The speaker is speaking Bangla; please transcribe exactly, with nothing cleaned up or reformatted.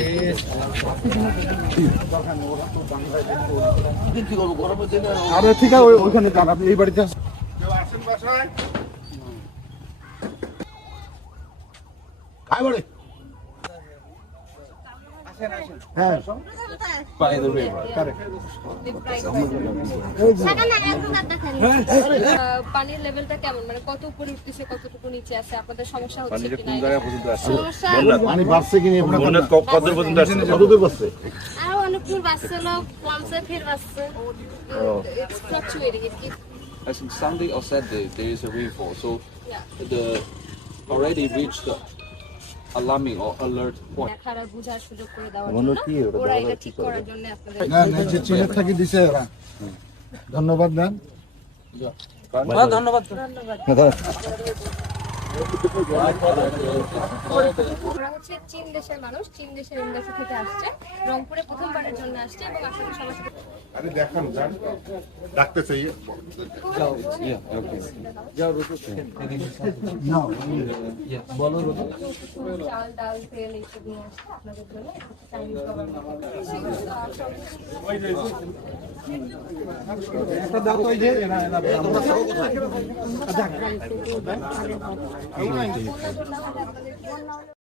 আরে ঠিক আছে ওইখানে যান আপনি এই বাড়িতে আসেন বাসায় খাই বাড়ি হ্যাঁ by the river পানির লেভেলটা কেমন মানে কত উপরে উঠতেছে কতটুকু নিচে আছে আপনাদের সমস্যা হচ্ছে কি না পানি বাড়ছে কি না বন্যা কত পর্যন্ত আসছে কত দূর বাড়ছে আর অনেক দূর বাড়ছিল কমছে ফের বাড়ছে it's fluctuating it keeps I think Sunday or Saturday there is a rainfall, so yeah the already reached the alarming or alert point. দেখার আর বোঝার সুযোগ করে দেওয়ার জন্য ওরা এটা ঠিক করার জন্য আপনাদের না না যে চিনে থাকি দিছে ওরা ধন্যবাদ দেন ধন্যবাদ ধন্যবাদ ওরা হচ্ছে চীন দেশের মানুষ চীন দেশের এমবাসি থেকে আসছে রংপুরে প্রথমবারের জন্য আসছে এবং আসলে সবার সাথে আরে দেখান যান ডাকতে চাই যাও ইয়া ওকে যাও রুকো না ইয়া বলো রুকো চাল ডাল তেল এইসব নিয়ে আসছে আপনাদের জন্য চাইনিজ গভর্নমেন্ট একটা দাও তো এই যে এনা এনা আপনাদের